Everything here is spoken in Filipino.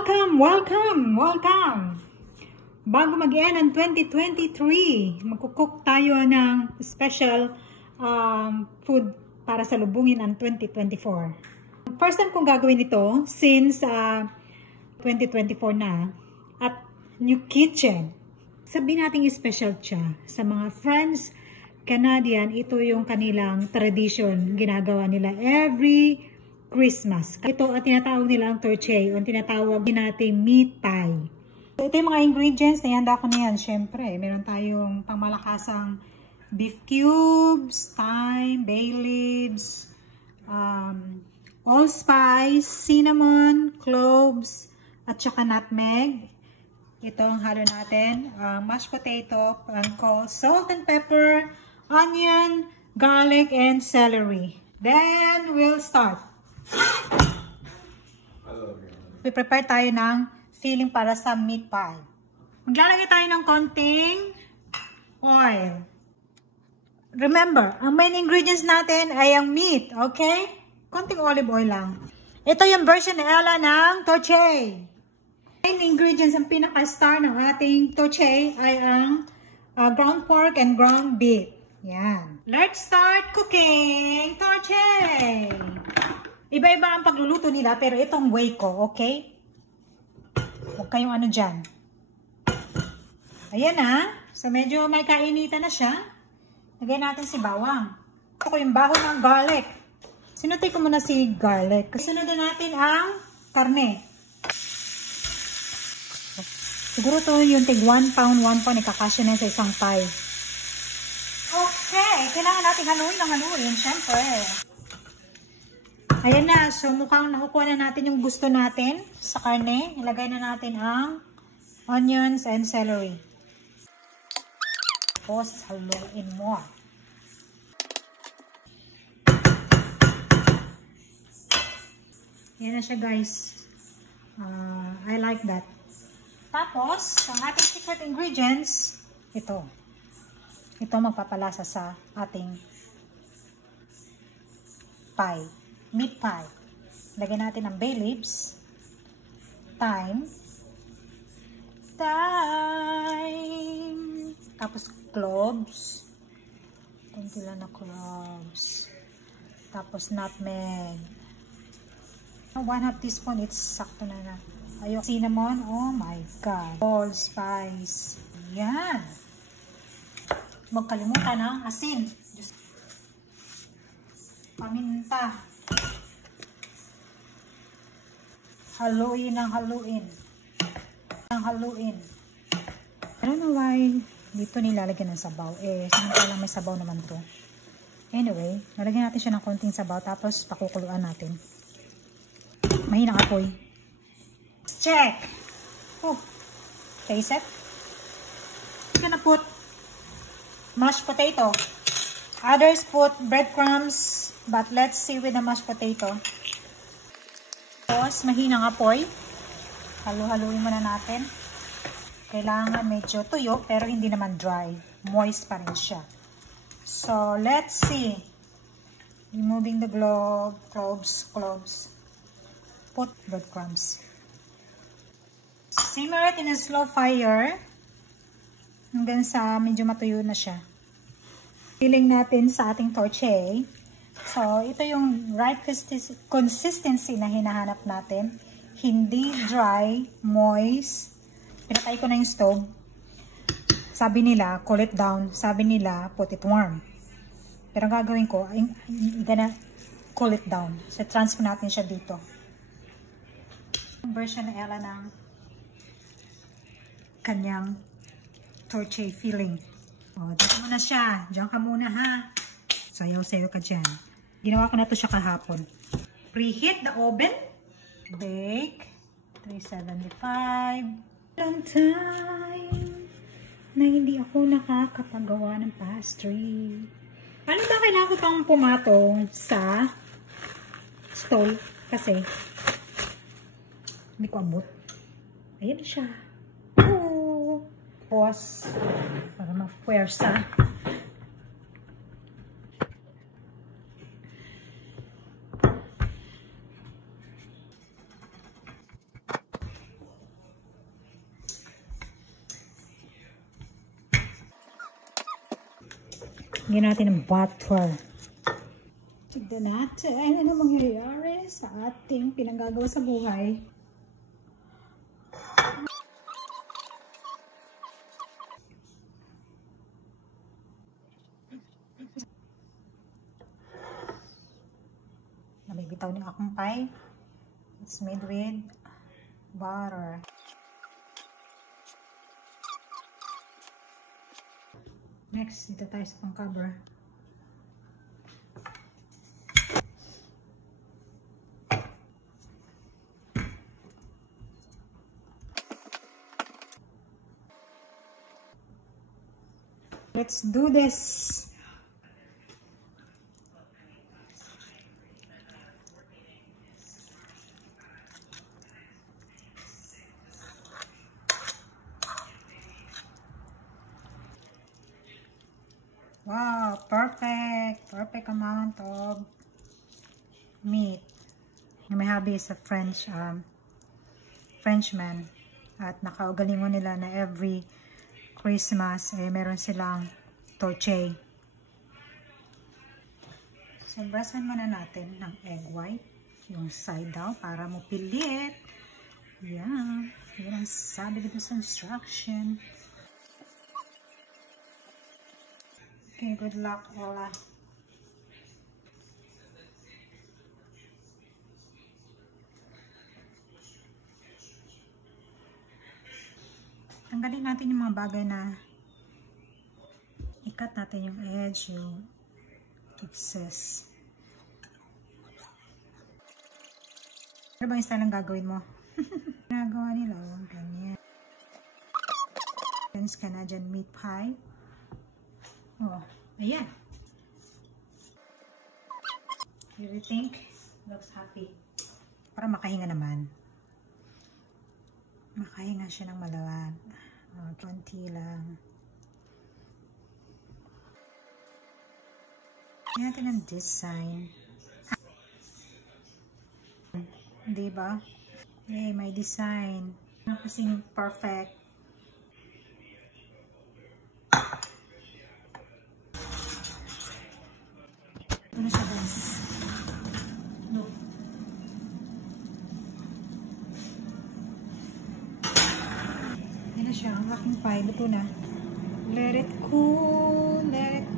Welcome! Bago mag-end ang 2023, magkukook tayo ng special food para salubungin ang 2024. First time kong gagawin ito since 2024 na at new kitchen. Sabihin natin special siya. Sa mga friends Canadian, ito yung kanilang tradition. Ginagawa nila every Christmas. Ito at tinatawag nila ang torchay o tinatawag natin meat pie. Ito yung mga ingredients na ihanda ko na yan. Siyempre, meron tayong pangmalakasang beef cubes, thyme, bay leaves, allspice, cinnamon, cloves, at saka nutmeg. Ito ang halo natin. Mashed potato, called salt and pepper, onion, garlic, and celery. Then, we'll start. Prepare tayo ng filling para sa meat pie. Maglalagay tayo ng konting oil. Remember, ang main ingredients natin ay ang meat, okay? Konting olive oil lang. Ito yung version ni Ella ng torchay. Main ingredients, ang pinaka-star ng ating torchay ay ang ground pork and ground beef. Yan. Let's start cooking torchay. Iba-iba ang pagluluto nila, pero itong way ko, okay? Huwag kayong ano dyan. Ayan na. So, medyo may kainitan na siya. Lagay natin si bawang. Ito ko yung baho ng garlic. Sinuti ko muna si garlic. Sunod na natin ang karne. Siguro to yung tig 1 pound, ikakasya na sa isang pie. Okay. Kailangan natin haluin, syempre. Ayan na, so mukhang nakukuha na natin yung gusto natin sa karne. Ilagay na natin ang onions and celery. Tapos, haluin mo. Ayan na siya, guys. I like that. Tapos, ang ating secret ingredients, ito. Ito magpapalasa sa ating pie. Meat pie. Lagyan natin ng bay leaves, thyme, tapos cloves, kunti lang na cloves, tapos nutmeg, 1/2 teaspoon, it's sakto na. Ayun, cinnamon, oh my god, allspice, yan. Huwag kalimutan ng asin, paminta. Haluin ng haluin. I don't know why dito nilalagyan ng sabaw. Samantalang may sabaw naman to. Anyway, nalagyan natin siya ng konting sabaw tapos pakukuluan natin. Mahinang apoy. Check! Oh, taste it. I'm gonna put mashed potato. Others put breadcrumbs, but let's see with the mashed potato. Tapos, mahinang apoy. Halu-haluin muna natin. Kailangan medyo tuyo, pero hindi naman dry. Moist pa rin siya. So, let's see. Removing the cloves. Put breadcrumbs. Simmer it in a slow fire. Hanggang sa medyo matuyo na siya. Filling natin sa ating torchay. So, ito yung right consistency na hinahanap natin. Hindi dry, moist. Pinatay ko na yung stove. Sabi nila, cool it down. Sabi nila, put it warm. Pero ang gagawin ko, I'm gonna cool it down. So, transfer natin siya dito. Version na Ella ng kanyang torchay filling. O, dito muna siya. Diyan ka muna, ha? Sayaw-sayaw ka dyan. Ginawa ko na to siya kahapon. Preheat the oven. Bake. 375. Long time na hindi ako nakakapagawa ng pastry. Ano ba kailangan ko pang pumatong sa stove? Kasi hindi ko abot. Ayan na siya. Oh. Pause. Para ma-puwersa. Lagyan natin ng butter. Tignan natin ano mangyayari sa ating pinanggagawa sa buhay. Nabibitaw ni akong pie. It's made with butter. Next, dito tayo sa pang-cover. Let's do this! Wow, perfect! Perfect amount of meat. My hubby is a Frenchman. At nakaugalingon nila na every Christmas, meron silang torche. So, brasan muna natin ng egg white. Yung side daw, para mo pilit. Yan. Yan ang sabi dito sa instruction. Okay, good luck, Ola. Tanggalin natin yung mga bagay na ikat natin yung edge, yung excess. Ano ba yung style ang gagawin mo? Ginagawa nila, ganyan. Canadian meat pie. Oh, ayan. You think? Looks happy. Para makahinga naman. Makahinga siya ng malawag. Oh, konti lang. Ayan natin ang design. Diba? Yay, may design. Kasing perfect. Ano siya, guys? Look. Yan na siya. Ang aking pie. Luto na. Let it cool. Let it